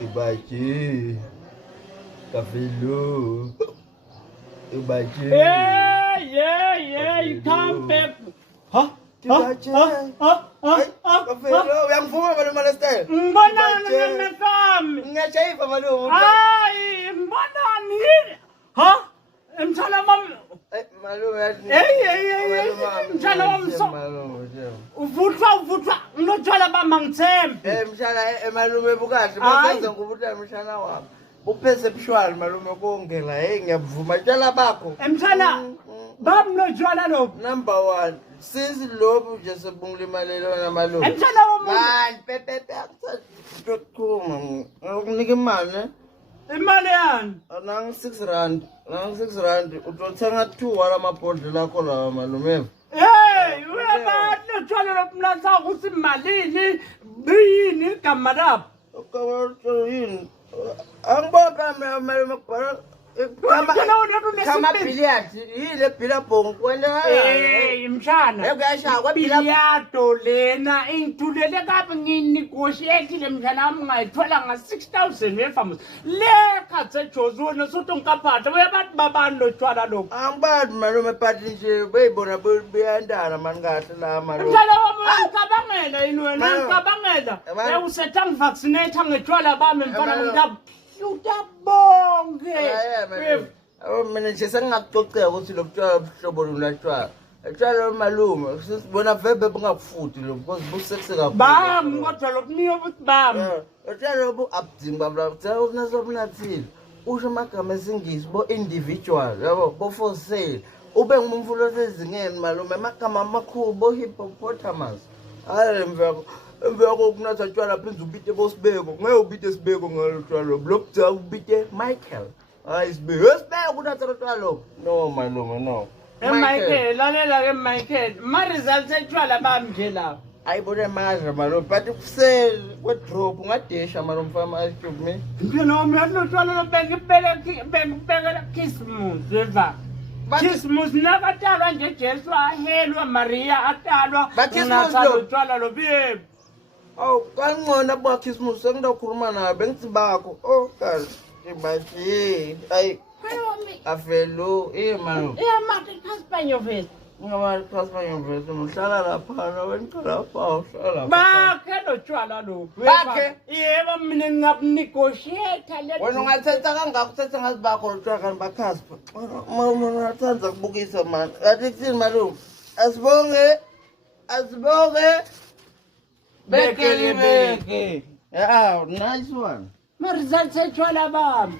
Ibaji. Kafilo. Ibaji. Yeah, you come back. Huh? Kafilo, yang fuma malu malestar. Mbona nakam. Ngachaifa malu. Ay, mbona ni? Huh? Mthala mam. Malu. Mthala mam so. Uvuthwa unotshwala bamangithembe. Mshana malume bukahle basenza ngokuthi mshana wami. Uperceptual malume kongela ngiyavuma tshela bakho. Mthala bamnotshwala lo. Number 1 sisi lobu nje sebungulimalelo namalume. Mthala womuntu. Man pepe akusathuma ukunika imali. Imali yani? Nang 6 rand. Nang 6 rand utothenga 2 wala mabhodlela akho lawa malume. Hey, uyabathi utshwala lomnatha ukuthi malini biyini igama lapho. Ukaba yini? Angibopha malume kubhala kama Billiato yile Billiato kwenda mshana yakuyashaya kwa Billiato lena ingithulele kabi nginegotiate mshana wami ngayithola nga6000 efamos le khathe Jozona sothi ngikaphatha uyabathi babani lotshwala lokho angibathi malume phathi nje beyibona beyandana mani kahle la malume mshana wami ngicabangela yini wena ngicabangela usetha ngivaccinate ngetshwala bami mfana ngidab utabonge mina nje sengingakucoceka ukuthi lo butshwala buhlobo lunatshwala etshwala malume sibona vebe bungakufuthi lo because busekuse kakhulu bam kodwa lokuniyo ukuthi bam etshwala lobu abudinga babla unasobunathile usho amagama esingisi bo individual yabo bo for sale ube ngumfulo sezingeni malume amagama amakhulu bo hippopotamus hayi mveko emveko kunatha tshwala phinza ubite bosibeko ngeke ubite sibeko ngalotshwala blokutha ubite Michael hayi sibeko kunatha tshwala no malume no Michael lalela ke Michael ma results etshwala bami nje la ayibone madla malume but kusel kwedrop ungadesha malume mfama ayitube me ngina wami lotshwala lobekibeka Christmas eva Christmas nakatalwa nje Jesu ahelwa Maria atalwa unatha lotshwala lobiye oh kangona bwa Christmas sengidakhuluma naye bengithi bakho oh kahle ibathi ay afelo manu mati Cassper Nyovest ngama Cassper Nyovest mhlala lapha weniqala uhlala bakhe lotshwala lo bakhe yebo mina nginakunegotiate le wena ungathetha kangaka uthetha ngazi bakho lotshwala kanti baCassper mama ngathanza kubukisa mani athi kuthini malume asibonge Beke. Yeah, nice one. Ma results etshwala bami